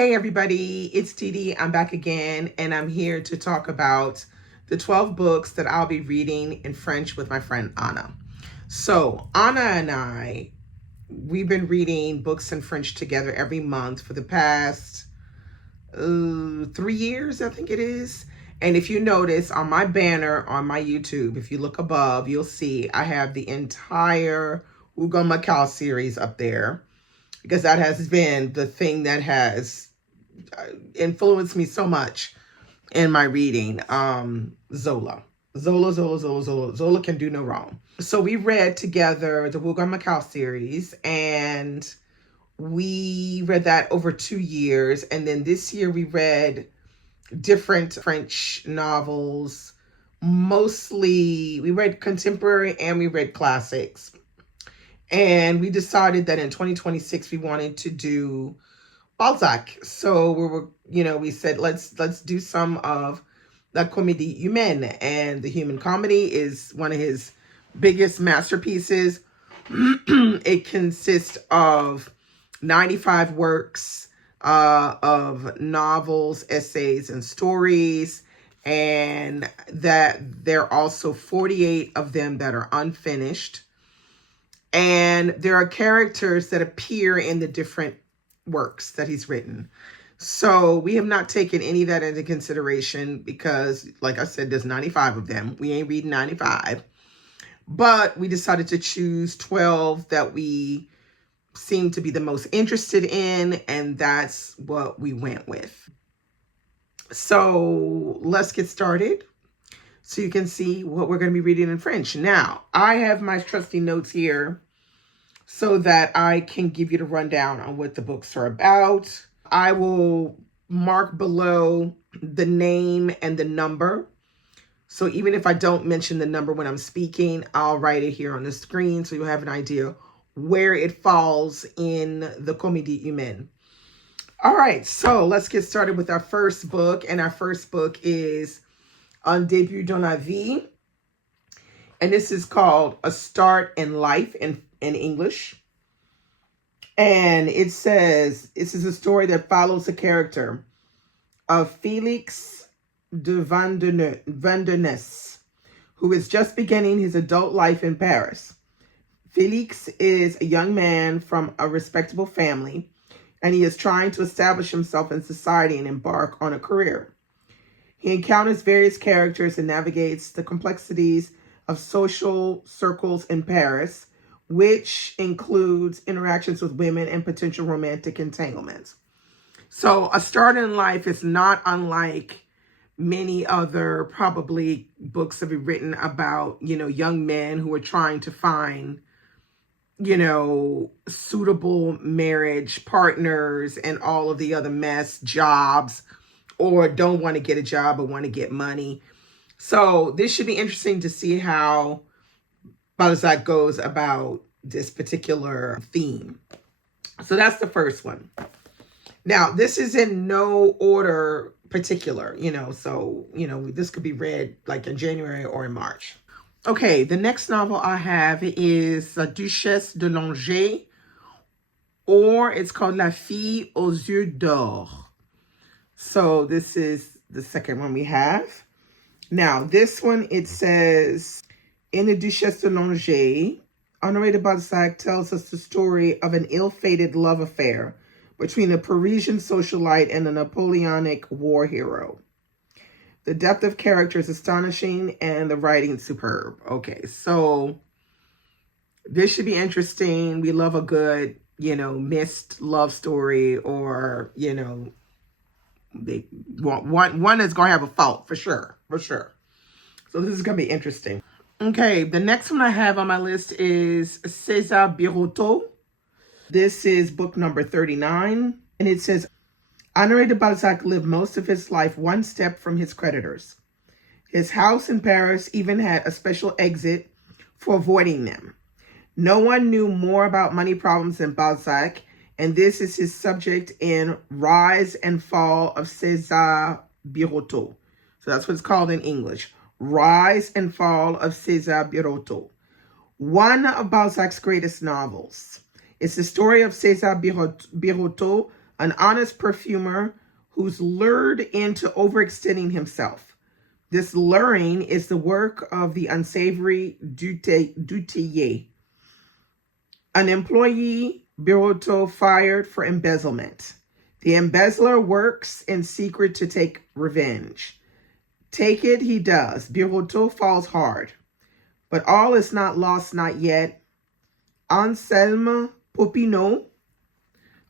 Hey everybody, it's Dee. I'm back again, and I'm here to talk about the 12 books that I'll be reading in French with my friend Anna. So Anna and we've been reading books in French together every month for the past 3 years, I think it is. And if you notice on my banner on my YouTube, if you look above, you'll see I have the entire Hugo Macau series up there, because that has been the thing that has influenced me so much in my reading. Zola can do no wrong. So we read together the Hugo Macau series, and we read that over 2 years. And then this year we read different French novels. Mostly we read contemporary and we read classics. And we decided that in 2026 we wanted to do Balzac. So we said let's do some of La Comédie Humaine, and the Human Comedy is one of his biggest masterpieces. It consists of 95 works of novels, essays, and stories, and that there are also 48 of them that are unfinished. And there are characters that appear in the different works that he's written. So we have not taken any of that into consideration because, like I said, there's 95 of them. We ain't reading 95. But we decided to choose 12 that we seem to be the most interested in, and that's what we went with. So let's get started so you can see what we're going to be reading in French. Now, I have my trusty notes here so that I can give you the rundown on what the books are about. I will mark below the name and the number. So even if I don't mention the number when I'm speaking, I'll write it here on the screen so you'll have an idea where it falls in the Comédie Humaine. All right, so let's get started with our first book. And our first book is Un début dans la vie. And this is called A Start in Life in English. And it says, this is a story that follows the character of Felix de Vandenesse, who is just beginning his adult life in Paris. Felix is a young man from a respectable family, and he is trying to establish himself in society and embark on a career. He encounters various characters and navigates the complexities of social circles in Paris, which includes interactions with women and potential romantic entanglements. So A Start in Life is not unlike many other probably books that have been written about, young men who are trying to find, suitable marriage partners and all of the other mess, jobs, or don't want to get a job but want to get money. So this should be interesting to see how Balzac goes about this particular theme. So that's the first one. Now, this is in no order particular, this could be read like in January or in March. Okay, the next novel I have is La Duchesse de Langeais, or it's called La Fille aux Yeux d'Or. So this is the second one we have. Now, this one, it says, in the Duchesse de Langeais, Honoré de Balzac tells us the story of an ill-fated love affair between a Parisian socialite and a Napoleonic war hero. The depth of character is astonishing and the writing superb. Okay, so this should be interesting. We love a good, missed love story, or, they want one is going to have a fault for sure. So this is going to be interesting. Okay, the next one I have on my list is César Birotteau. This is book number 39, and it says, Honoré de Balzac lived most of his life one step from his creditors. His house in Paris even had a special exit for avoiding them. No one knew more about money problems than Balzac, and this is his subject in Rise and Fall of César Birotteau. So that's what it's called in English. Rise and Fall of César Birotteau. One of Balzac's greatest novels. It's the story of César Birotteau, an honest perfumer who's lured into overextending himself. This luring is the work of the unsavory Dutier, an employee Birotteau fired for embezzlement. The embezzler works in secret to take revenge. Take it he does. Birotteau falls hard. But all is not lost, not yet. Anselme Popinot,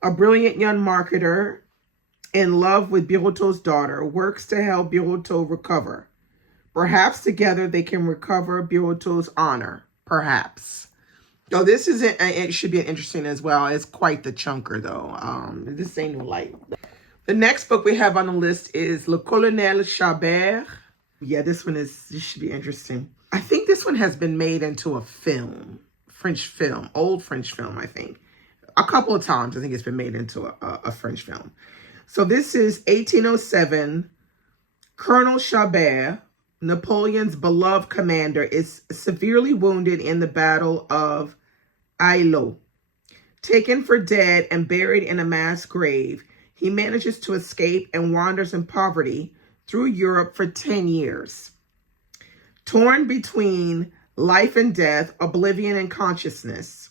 a brilliant young marketer in love with Birotteau's daughter, works to help Birotteau recover. Perhaps together they can recover Birotteau's honor. Perhaps. So this isn't, it should be interesting as well. It's quite the chunker though. This ain't no light. The next book we have on the list is Le Colonel Chabert. Yeah, this should be interesting. I think this one has been made into a film, French film, old French film, I think. A couple of times, I think it's been made into a French film. So this is 1807. Colonel Chabert, Napoleon's beloved commander, is severely wounded in the Battle of Eylau. Taken for dead and buried in a mass grave, he manages to escape and wanders in poverty through Europe for 10 years. Torn between life and death, oblivion and consciousness.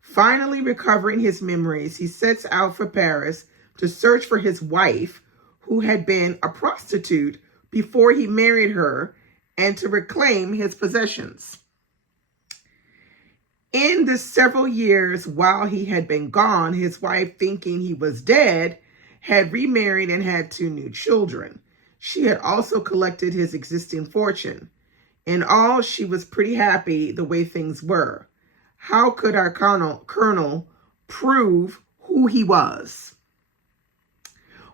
Finally recovering his memories, he sets out for Paris to search for his wife, who had been a prostitute before he married her, and to reclaim his possessions. In the several years while he had been gone, his wife, thinking he was dead, had remarried and had 2 new children. She had also collected his existing fortune. In all, she was pretty happy the way things were. How could our colonel prove who he was?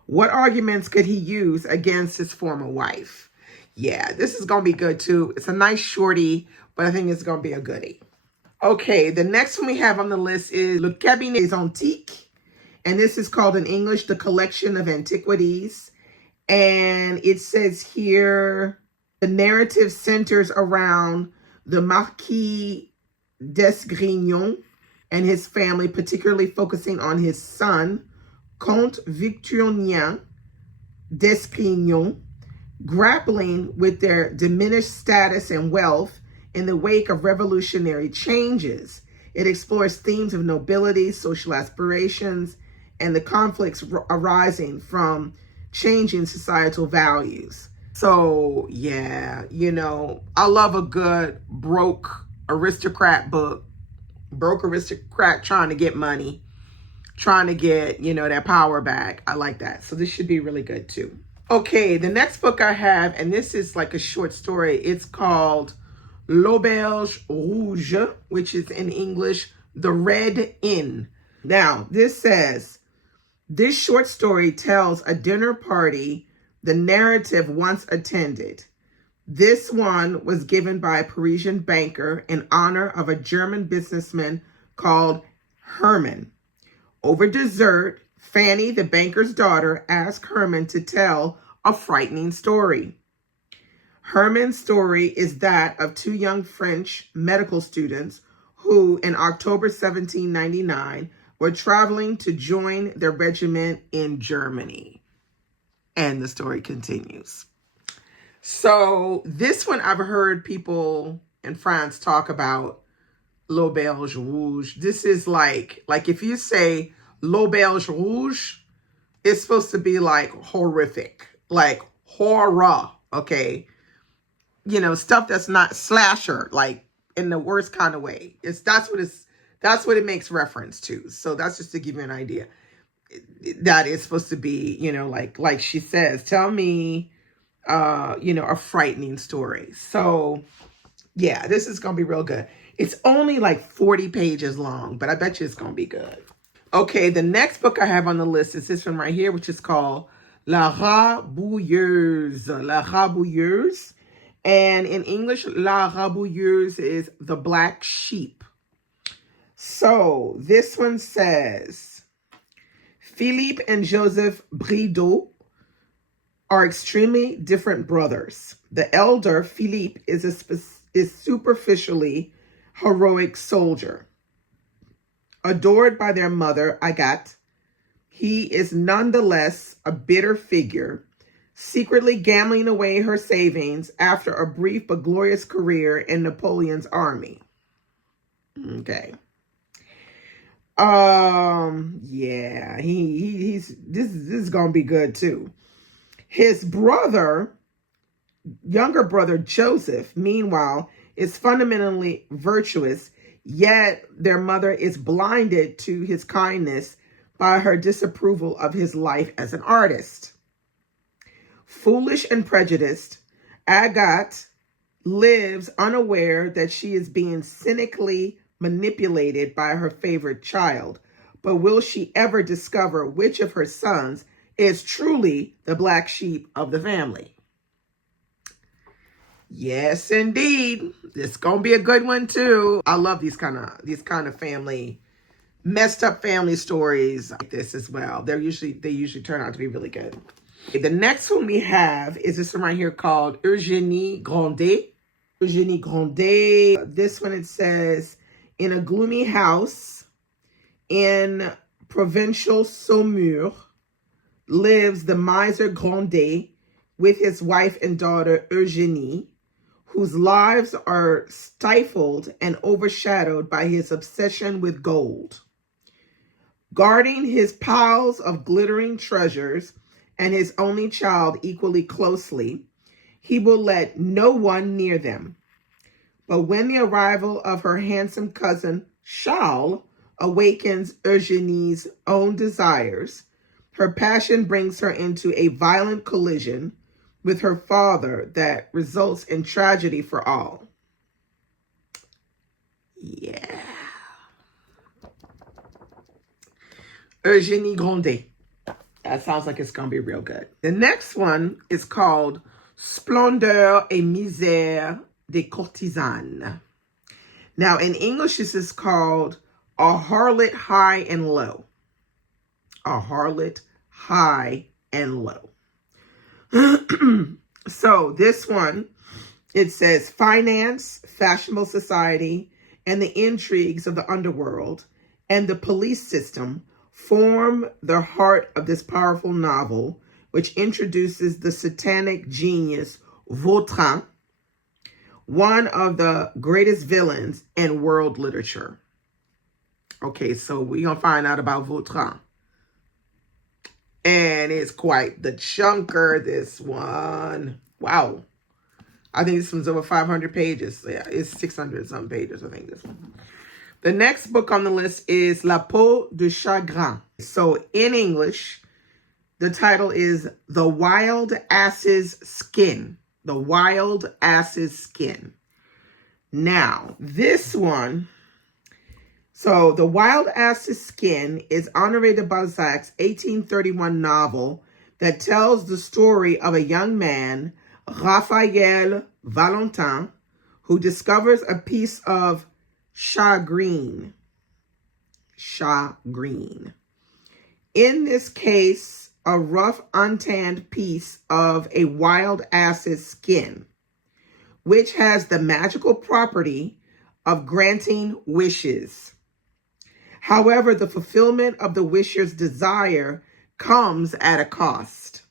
What arguments could he use against his former wife? Yeah, this is going to be good too. It's a nice shorty, but I think it's going to be a goodie. Okay, the next one we have on the list is Le Cabinet des Antiques. And this is called in English, The Collection of Antiquities. And it says here, the narrative centers around the Marquis d'Esgrignon and his family, particularly focusing on his son, Comte Victorien d'Esgrignon, grappling with their diminished status and wealth in the wake of revolutionary changes. It explores themes of nobility, social aspirations, and the conflicts arising from changing societal values. So, yeah, I love a good broke aristocrat book. Broke aristocrat trying to get money, trying to get, that power back. I like that. So this should be really good too. Okay, the next book I have, and this is like a short story. It's called L'Auberge Rouge, which is in English, The Red Inn. Now, this says, this short story tells a dinner party the narrative once attended. This one was given by a Parisian banker in honor of a German businessman called Hermann. Over dessert, Fanny, the banker's daughter, asked Hermann to tell a frightening story. Hermann's story is that of 2 young French medical students who, in October 1799, were traveling to join their regiment in Germany. And the story continues. So this one I've heard people in France talk about L'Auberge Rouge. This is like if you say L'Auberge Rouge, it's supposed to be like horrific, like horror, okay? Stuff that's not slasher, like in the worst kind of way. That's what it makes reference to. So that's just to give you an idea. That is supposed to be, like she says, tell me, a frightening story. So yeah, this is going to be real good. It's only like 40 pages long, but I bet you it's going to be good. Okay, the next book I have on the list is this one right here, which is called La Rabouilleuse. La Rabouilleuse. And in English, La Rabouilleuse is the black sheep. So this one says, Philippe and Joseph Bridau are extremely different brothers. The elder, Philippe, is superficially heroic soldier. Adored by their mother, Agathe, he is nonetheless a bitter figure, secretly gambling away her savings after a brief but glorious career in Napoleon's army. Okay. Yeah, he's this is gonna be good too. His younger brother Joseph, meanwhile, is fundamentally virtuous, yet their mother is blinded to his kindness by her disapproval of his life as an artist. Foolish and prejudiced, Agathe lives unaware that she is being cynically manipulated by her favorite child. But will she ever discover which of her sons is truly the black sheep of the family? Yes, indeed. It's gonna be a good one too. I love these kind of family, messed up family stories like this as well. They usually turn out to be really good. The next one we have is this one right here called Eugénie Grandet. Eugénie Grandet. This one, it says, in a gloomy house in provincial Saumur lives the miser Grandet with his wife and daughter Eugénie, whose lives are stifled and overshadowed by his obsession with gold. Guarding his piles of glittering treasures and his only child equally closely, he will let no one near them. But when the arrival of her handsome cousin, Charles, awakens Eugénie's own desires, her passion brings her into a violent collision with her father that results in tragedy for all. Yeah. Eugénie Grandet. That sounds like it's going to be real good. The next one is called Splendeur et misère des courtisanes. Now, in English, this is called A Harlot High and Low. A Harlot High and Low. So this one, it says finance, fashionable society, and the intrigues of the underworld and the police system form the heart of this powerful novel, which introduces the satanic genius Vautrin, one of the greatest villains in world literature. Okay, so we're going to find out about Vautrin. And it's quite the chunker, this one. Wow. I think this one's over 500 pages. Yeah, it's 600 some pages, I think, this one. The next book on the list is La Peau de Chagrin. So in English, the title is The Wild Ass's Skin. The Wild Ass's Skin. Now, this one, so The Wild Ass's Skin is Honoré de Balzac's 1831 novel that tells the story of a young man, Raphael Valentin, who discovers a piece of chagrin. In this case, a rough, untanned piece of a wild ass's skin, which has the magical property of granting wishes. However, the fulfillment of the wisher's desire comes at a cost.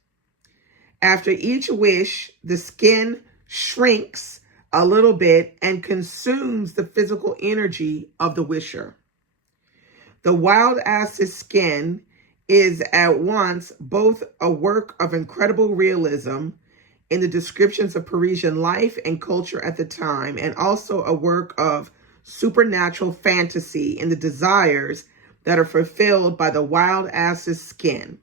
After each wish, the skin shrinks a little bit and consumes the physical energy of the wisher. The wild ass's skin is at once both a work of incredible realism in the descriptions of Parisian life and culture at the time, and also a work of supernatural fantasy in the desires that are fulfilled by the wild ass's skin.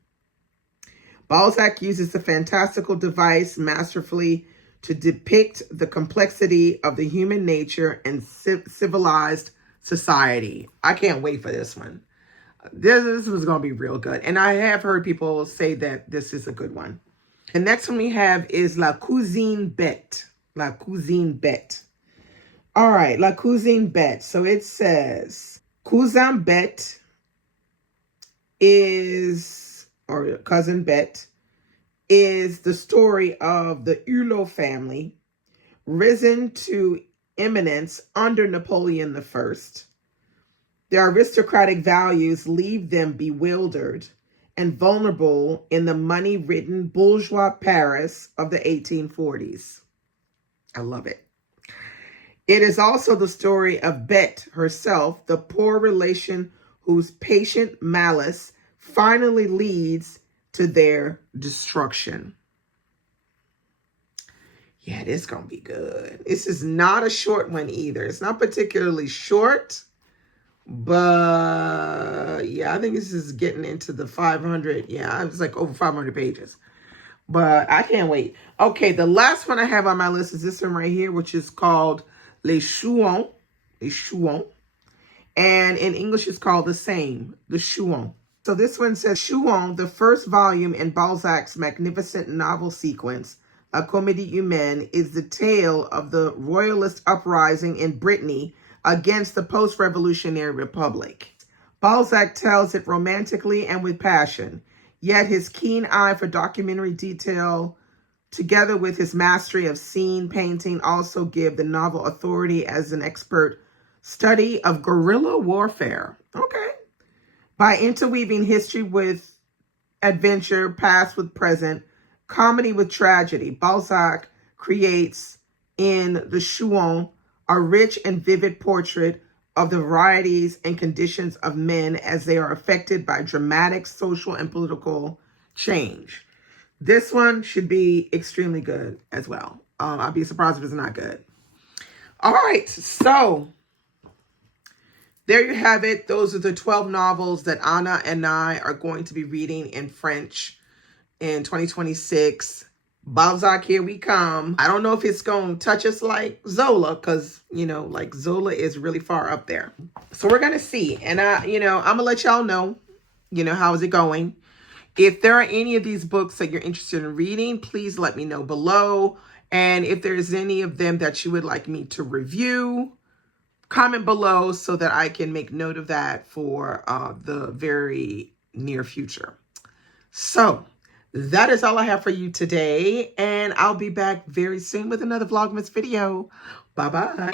Balzac uses the fantastical device masterfully to depict the complexity of the human nature and civilized society. I can't wait for this one. This was going to be real good. And I have heard people say that this is a good one. The next one we have is La Cousine Bette. La Cousine Bette. All right, La Cousine Bette. So it says, Cousin Bette is, or Cousin Bette, is the story of the Hulot family, risen to eminence under Napoleon I. Their aristocratic values leave them bewildered, and vulnerable in the money-ridden bourgeois Paris of the 1840s. I love it. It is also the story of Bette herself, the poor relation whose patient malice finally leads to their destruction. Yeah, this is going to be good. This is not a short one either. It's not particularly short, but yeah, I think this is getting into the 500. Yeah, it's like over 500 pages. But I can't wait. Okay, the last one I have on my list is this one right here, which is called Les Chouans. Les Chouans. And in English, it's called the same, the Chouans. So this one says, Chouan, the first volume in Balzac's magnificent novel sequence, A Comédie Humaine, is the tale of the royalist uprising in Brittany against the post-revolutionary republic. Balzac tells it romantically and with passion, yet his keen eye for documentary detail, together with his mastery of scene painting, also give the novel authority as an expert study of guerrilla warfare. Okay. By interweaving history with adventure, past with present, comedy with tragedy, Balzac creates in the Chouan a rich and vivid portrait of the varieties and conditions of men as they are affected by dramatic social and political change. This one should be extremely good as well. I'd be surprised if it's not good. All right, so there you have it. Those are the 12 novels that Anna and I are going to be reading in French in 2026. Balzac, here we come. I don't know if it's going to touch us like Zola, because, you know, like Zola is really far up there. So we're going to see. And, I'm going to let y'all know, how is it going. If there are any of these books that you're interested in reading, please let me know below. And if there's any of them that you would like me to review, comment below so that I can make note of that for the very near future. So that is all I have for you today, and I'll be back very soon with another Vlogmas video. Bye-bye.